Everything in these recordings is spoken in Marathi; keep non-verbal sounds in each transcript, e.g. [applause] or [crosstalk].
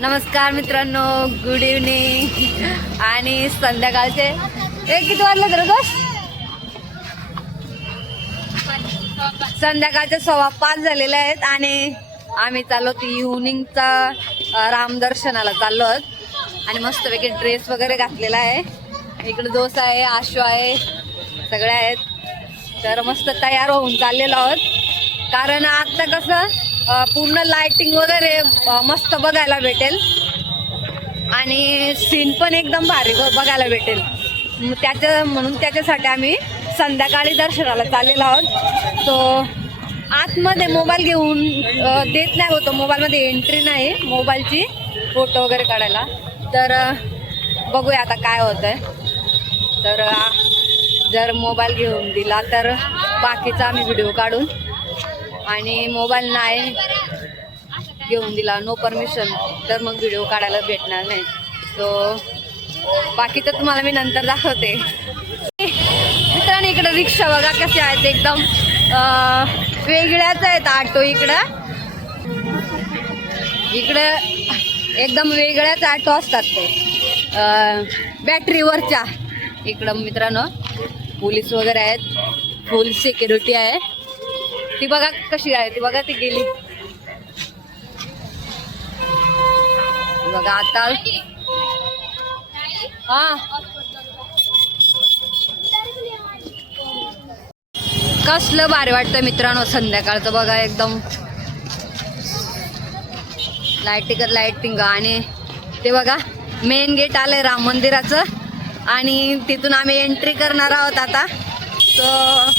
नमस्कार मित्रांनो गुड इव्हनिंग आणि संध्याकाळचे एक किती वाजलं तर बस संध्याकाळचे सव्वा पाच झालेले आहेत आणि आम्ही चाललो ती इव्हनिंगचा रामदर्शनाला चाललो आहोत. आणि मस्तपैकी ड्रेस वगैरे घातलेला आहे. इकडे दोस आहे आशू आहे सगळे आहेत. तर मस्त तयार होऊन चाललेलो आहोत. कारण आता कसं पूर्ण लाइटिंग वगैरे मस्त बघायला भेटेल. आणि सीन पण एकदम भारी बघायला भेटेल. त्याच्या म्हणून त्याच्यासाठी आम्ही संध्याकाळी दर्शनाला चाललेलो आहोत. तो आतमध्ये मोबाईल घेऊन देत नाही होतो. मोबाईलमध्ये एंट्री नाही मोबाईलची फोटो वगैरे काढायला. तर बघूया आता काय होतं आहे तर जर मोबाईल घेऊन दिला तर बाकीचा आम्ही व्हिडिओ काढून आणि मोबाईल नाही घेऊन दिला नो परमिशन तर मग व्हिडिओ काढायला भेटणार नाही. तो बाकी तर तुम्हाला मी नंतर दाखवते. मित्रांनो इकडे रिक्षा बघा कसे आहेत एकदम वेगळ्याच आहेत ऑटो इकडं. इकडं एकदम वेगळ्याच ऑटो असतात ते. बॅटरीवरच्या इकडं मित्रांनो पोलीस वगैरे आहेत. फुल सिक्युरिटी आहे. ती बघा कशी आहे ती बघा ती गेली. बघा आता. हा. कसलं भारी वाटतं मित्रांनो संध्याकाळचं बघा एकदम. लाईटिंग लाईटिंग आणि ते बघा मेन गेट आलंय राम मंदिराचं. आणि तिथून आम्ही एंट्री करणार आहोत आता. सो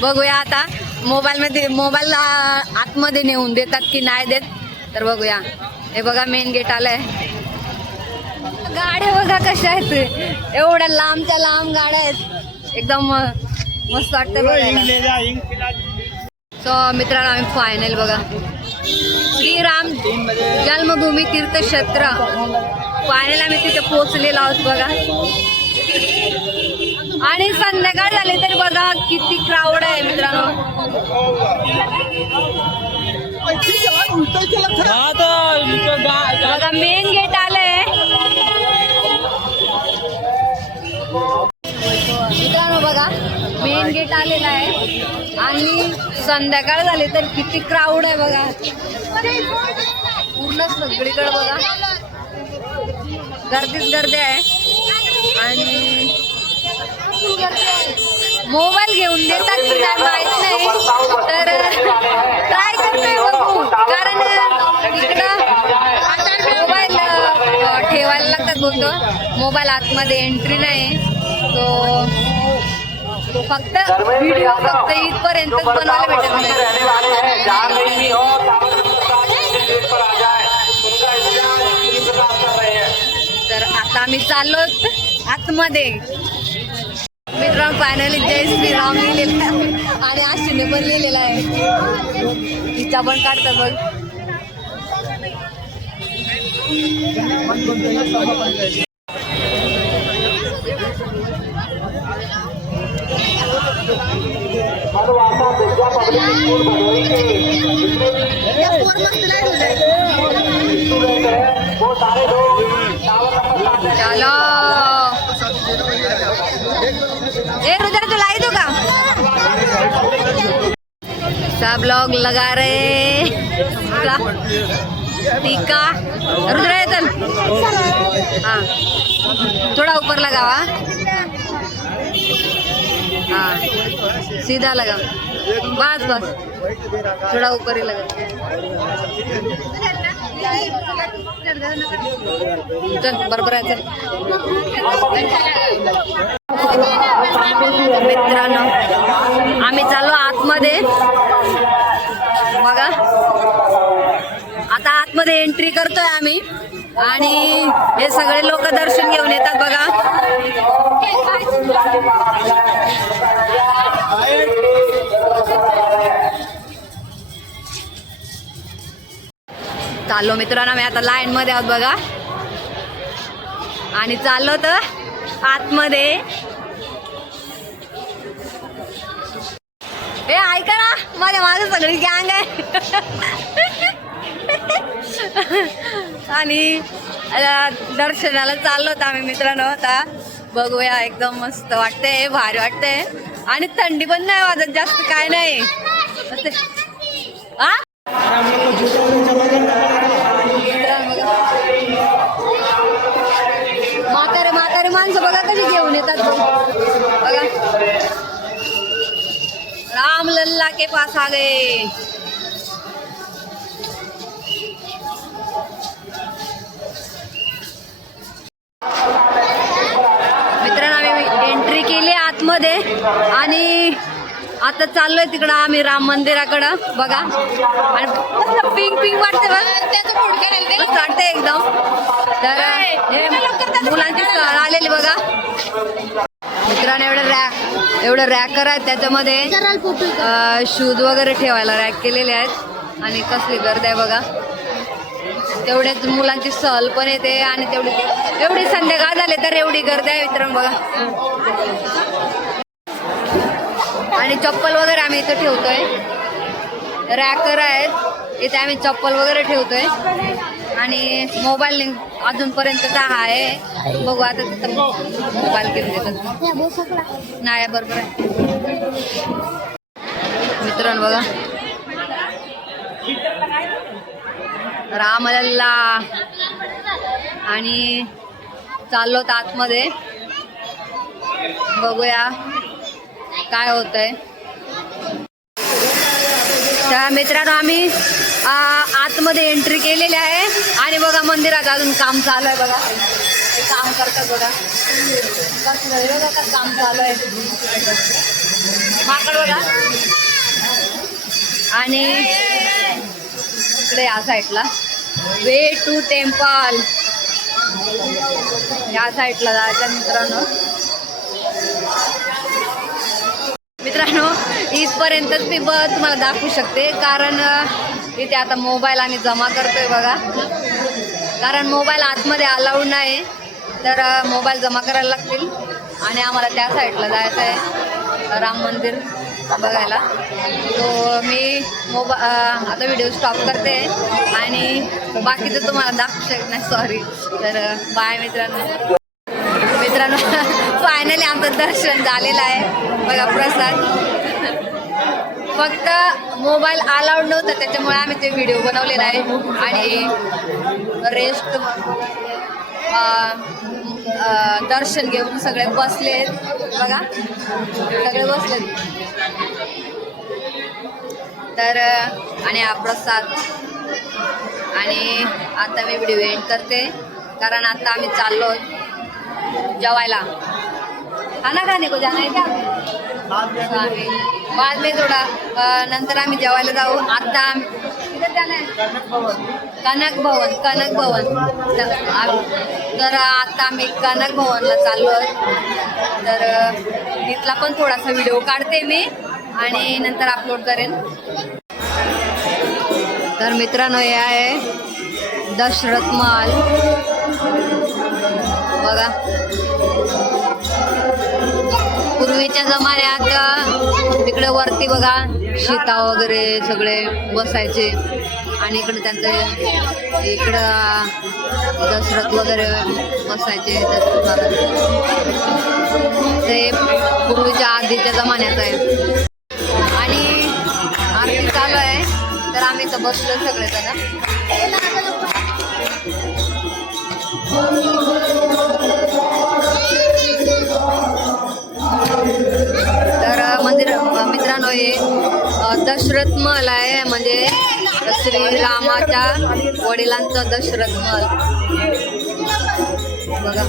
बघूया आता. मोबाईलमध्ये मोबाईल आतमध्ये नेऊन देतात की नाही देत तर बघूया. हे बघा मेन गेट आलंय. गाड्या बघा कशा आहेत. एवढ्या लांबच्या लांब गाड्या आहेत. एकदम मस्त वाटतं सो मित्रांनो आम्ही फायनल बघा. श्रीराम जन्मभूमी तीर्थक्षेत्र. फायनल आम्ही तिथे पोहोचलेलो आहोत बघा. आणि संध्याकाळ झाली तरी बघा किती क्राऊड आहे मित्रांनो. बघा मेन गेट आलंय. मित्रांनो बघा मेन गेट आलेला आहे. आणि संध्याकाळ झाली तर किती क्राऊड आहे बघा. पूर्ण सगळीकडे बघा. गर्दीच गर्दी आहे. आणि मोबाईल घेऊन देतात की नाही माहीत नाही. तर ट्राय करतोय बघू? कारण इकडं मोबाईल ठेवायला लागतात बोलतो. मोबाईल आतमध्ये एंट्री नाही. तो फक्त व्हिडिओ फक्त इथपर्यंतच बनवायला भेटत नाही. तर आता आम्ही चाललो आतमध्ये. मित्रांनो फायनली जय श्रीराम लिहिलेलं आहे. आणि आशिने पण लिहिलेलं आहे. तिचा पण काढतात बघ. चलो सब लोग लगा रहे टीका। रुद्र ये चल। हाँ। थोड़ा ऊपर लगावा हाँ। सीधा लगा बस बस। थोड़ा ऊपर ही लगा चल बरोबर आहे चल। मित्र आम्ही चाललो आतमध्ये बघा आता आतमध्ये एंट्री करतोय आम्ही. आणि हे सगळे लोक दर्शन घेऊन येतात बघा. चाललो मित्रांनो मी आता लाईन मध्ये आहोत बघा. आणि चाललो तर आतमध्ये. हे ऐका ना माझ्या माझं सगळी गँग आहे. [laughs] आणि दर्शनाला चाललो होतो आम्ही मित्रांनो आता. बघूया एकदम मस्त वाटते भारी वाटते आणि थंडी पण नाही वाजत जास्त काय नाही. म्हातारे म्हातारे माणसं बघा कधी घेऊन येतात बघा. राम लल्ला के पास आ गए. मित्रांनो आम्ही एंट्री केली आतमध्ये आणि आता चाललोय तिकडं आम्ही राम मंदिराकडं बघा. आणि मस्त पिंक पिंक वाटते बघ. मस्त वाटते एकदम. तर हे मुलांची सहल आलेली बघा. मित्रांनो एवढं रॅक एवढं रॅकर आहे. त्याच्यामध्ये शूज वगैरे ठेवायला रॅक केलेले आहेत. आणि कसली गर्दी आहे बघा. तेवढ्याच मुलांची सहल पण येते आणि तेवढी एवढी संध्याकाळ झाले तर एवढी गर्दी आहे मित्रांनो बघा. आणि चप्पल वगैरे आम्ही इथं ठेवतोय. रॅकर आहेत. इथे आम्ही चप्पल वगैरे ठेवतोय. आणि मोबाईल लिंक अजूनपर्यंतचा आहे. बघू आता तिथं मोबाईल घेऊन देतात नाही बरोबर आहे. मित्रांनो बघा. रामलल्ला. आणि चाललो होत आतमध्ये. बघूया काय होतंय. त्या मित्रांनो आम्ही आतमध्ये एंट्री केलेली आहे. आणि बघा मंदिरात अजून काम चालू आहे बघा. काम करतात बघा बघा. काम चालू आहे. माकड बघा. आणि इकडे या साईडला. वे टू टेम्पल या साईडला जायचं मित्रांनो. मित्रांनो इथपर्यंतच मी ब तुम्हाला दाखवू शकते. कारण इथे आता मोबाईल आम्ही जमा करतोय बघा. कारण मोबाईल आतमध्ये अलाउड नाही. तर मोबाईल जमा करायला लागतील. आणि आम्हाला त्या साईडला जायचं आहे. राम मंदिर. बघायला. तो मी मोबा आता व्हिडिओ स्टॉप करते आणि बाकीचं तुम्हाला दाखवू शकत नाही सॉरी तर बाय मित्रांनो. मित्रांनो [laughs] फायनली आमचं दर्शन झालेलं आहे. बघा प्रसाद. फक्त मोबाईल अलाउड नव्हतं त्याच्यामुळे आम्ही ते व्हिडिओ बनवलेला आहे. आणि रेस्ट दर्शन घेऊन सगळे बसलेत बघा सगळे बसलेत तर आणि हा प्रसाद. आणि आता मी व्हिडिओ एंड करते कारण आता आम्ही चाललो जेवायला. खाना खाने को? जाना है क्या आम्ही बाद में थोडा नंतर आम्ही जेवायला जाऊ. आता कनक भवन कनक भवन. तर आता आम्ही कनक भवनला चाललो आहोत. तर तिथला पण थोडासा व्हिडिओ काढते मी आणि नंतर अपलोड करेन. तर मित्रांनो हे आहे दशरथ माल बघा. पूर्वीच्या जमान्यात तिकडे वरती बघा. सीता वगैरे सगळे बसायचे. आणि इकडे त्यांचं इकडं दसरथ वगैरे बसायचे दशरथ वगैरे ते पूर्वीच्या आधीच्या जमान्यात आहे. आणि आरती चालू आहे. तर आम्ही तर बसलो सगळे जण तर मंदिर मित्रांनो हे दशरथ महल आहे म्हणजे श्रीरामाच्या वडिलांचं दशरथ महल. बघा.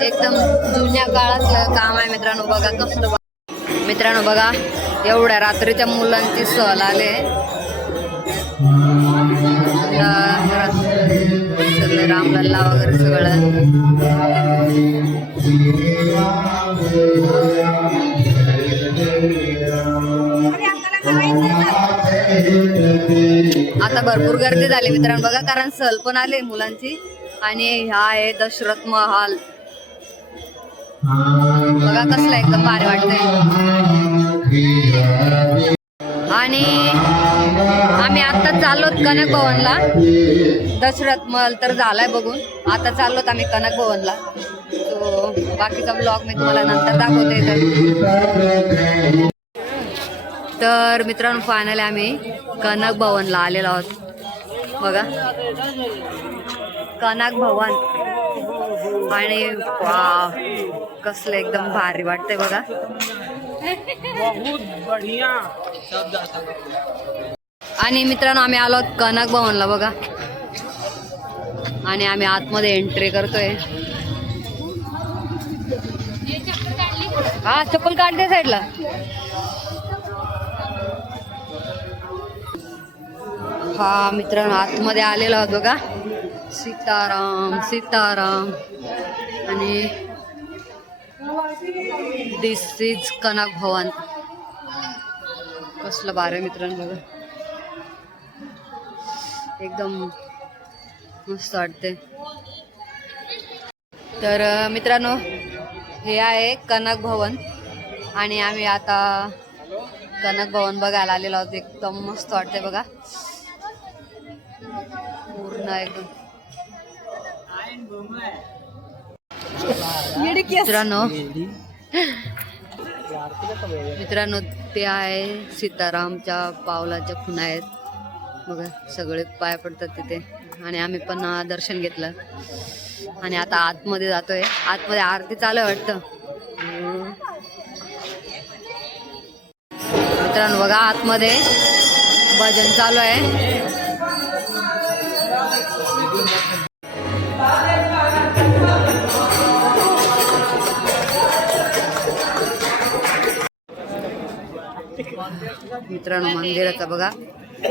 एकदम जुन्या काळातलं काम आहे मित्रांनो बघा कसलं मित्रांनो बघा एवढ्या रात्रीच्या मुलांची सहल आले सगळे रामलल्ला वगैरे सगळं. आता भरपूर गर्दी झाली मित्रांनो. बघा कारण सहल पण आले मुलांची. आणि हा आहे दशरथ महाल. बघा कसला एकदम भारी वाटतंय. आणि आम्ही आता चाललोत कनक भवनला. दशरथ मल तर झालाय बघून. आता चाललोत आम्ही कनक भवनला. तो बाकीचा ब्लॉग मी तुम्हाला नंतर दाखवते तर मित्रांनो फायनली आम्ही कनक भवनला आलेलो आहोत. बघा. कनक भवन. आणि वा कसलं एकदम भारी वाटतंय बघा. बहुत बढ़िया. आणि मित्रांनो आम्ही आलो आहोत कनक भवनला बघा. आणि आम्ही आतमध्ये एंट्री करतोय. हा चप्पल काढते साईडला हा मित्रांनो आतमध्ये आलेलो आहोत बघा. सीताराम सीताराम. आणि दिस इज कनक भवन. कसलं बारे मित्रांनो बघा. एकदम मस्त वाटते. तर मित्रांनो हे आहे कनक भवन. आणि आम्ही आता कनक भवन बघायला आलेलो आहोत. एकदम मस्त वाटते बघा. पूर्ण एकदम. मित्रांनो मित्रांनो ते आहे सीतारामच्या पावलाच्या खुणा आहेत. बघा सगळे पाय पडतात तिथे. आणि आम्ही पण दर्शन घेतलं. आणि आता आतमध्ये जातोय. आतमध्ये आरती चालू वाटत वाटतं. मित्रांनो बघा आतमध्ये भजन चालू आहे. मित्रांनो मंदिराचा बघा.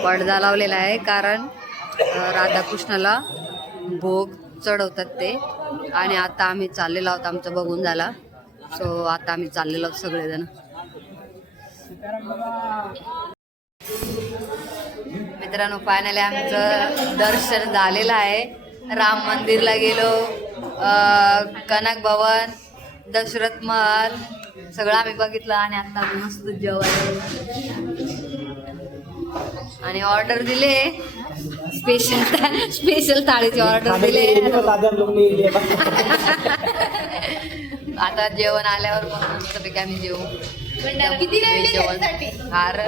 पडदा लावलेला आहे कारण राधाकृष्णाला भोग चढवतात ते. आणि आता आम्ही चाललेलो आहोत आमचं बघून झाला. सो आता आम्ही चाललेलो आहोत सगळेजण. मित्रांनो फायनली आमचं दर्शन झालेलं आहे. राम मंदिरला गेलो. कनक भवन दशरथ महल सगळं आम्ही बघितलं आणि आता आम्ही मस्त जेवायला आणि ऑर्डर दिले. स्पेशल स्पेशल थाळीची ऑर्डर दिले. आता जेवण आल्यावर मग मस्तपैकी आम्ही जेवू. किती जेवण. हार.